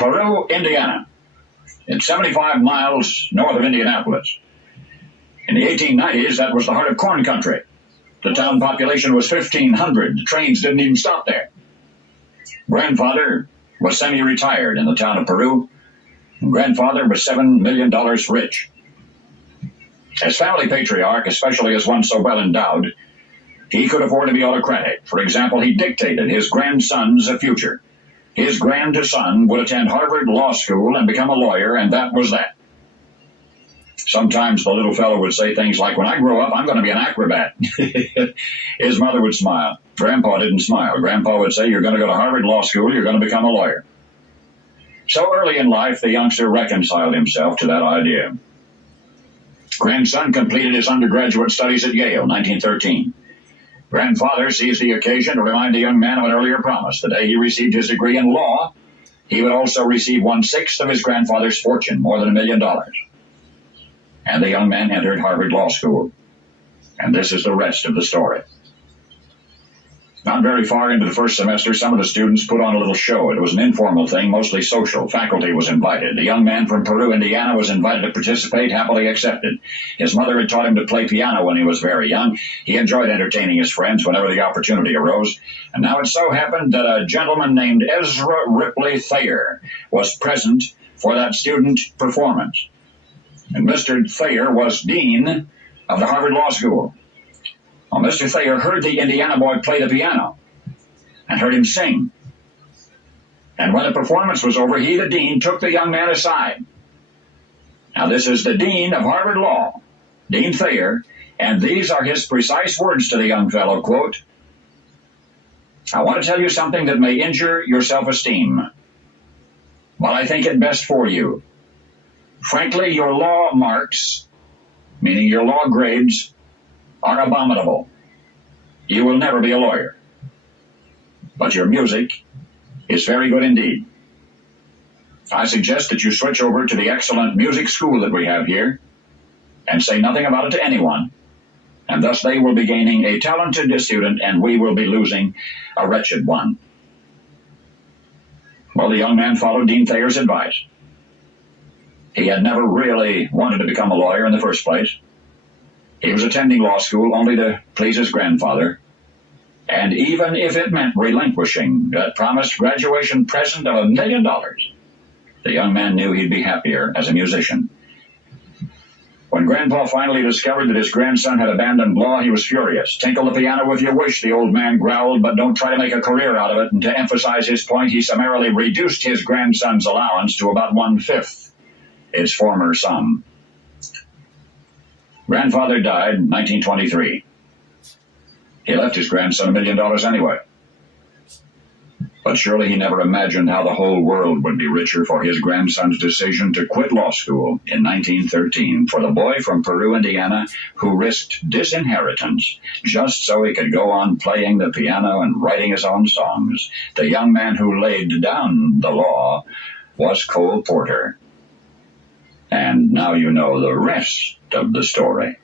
Peru, Indiana. It's 75 miles north of Indianapolis. In the 1890s, that was the heart of corn country. The town population was 1,500. The trains didn't even stop there. Grandfather was semi-retired in the town of Peru, and grandfather was $7 million rich. As family patriarch, especially as one so well endowed, he could afford to be autocratic. For example, he dictated his grandson's future. His grandson would attend Harvard Law School and become a lawyer, and that was that. Sometimes the little fellow would say things like, when I grow up, I'm going to be an acrobat. His mother would smile. Grandpa didn't smile. Grandpa would say, you're going to go to Harvard Law School, you're going to become a lawyer. So early in life, the youngster reconciled himself to that idea. Grandson completed his undergraduate studies at Yale, 1913. Grandfather seized the occasion to remind the young man of an earlier promise. The day he received his degree in law, he would also receive 1/6 of his grandfather's fortune, more than $1 million. And the young man entered Harvard Law School. And this is the rest of the story. Not very far into the first semester, some of the students put on a little show. It was an informal thing, mostly social. Faculty was invited. The young man from Peru, Indiana, was invited to participate, happily accepted. His mother had taught him to play piano when he was very young. He enjoyed entertaining his friends whenever the opportunity arose. And now it so happened that a gentleman named Ezra Ripley Thayer was present for that student performance. And Mr. Thayer was dean of the Harvard Law School. Well, Mr. Thayer heard the Indiana boy play the piano and heard him sing. And when the performance was over, he, the dean, took the young man aside. Now, this is the dean of Harvard Law, Dean Thayer, and these are his precise words to the young fellow, quote, I want to tell you something that may injure your self-esteem, but I think it best for you. Frankly, your law marks, meaning your law grades, are abominable. You will never be a lawyer. But your music is very good indeed. I suggest that you switch over to the excellent music school that we have here and say nothing about it to anyone. And thus they will be gaining a talented student and we will be losing a wretched one. Well, the young man followed Dean Thayer's advice. He had never really wanted to become a lawyer in the first place. He was attending law school only to please his grandfather. And even if it meant relinquishing that promised graduation present of $1 million, the young man knew he'd be happier as a musician. When Grandpa finally discovered that his grandson had abandoned law, he was furious. Tinkle the piano if you wish, the old man growled, but don't try to make a career out of it. And to emphasize his point, he summarily reduced his grandson's allowance to about 1/5 its former sum. Grandfather died in 1923. He left his grandson $1 million anyway. But surely he never imagined how the whole world would be richer for his grandson's decision to quit law school in 1913 for the boy from Peru, Indiana, who risked disinheritance just so he could go on playing the piano and writing his own songs. The young man who laid down the law was Cole Porter. And now you know the rest of the story.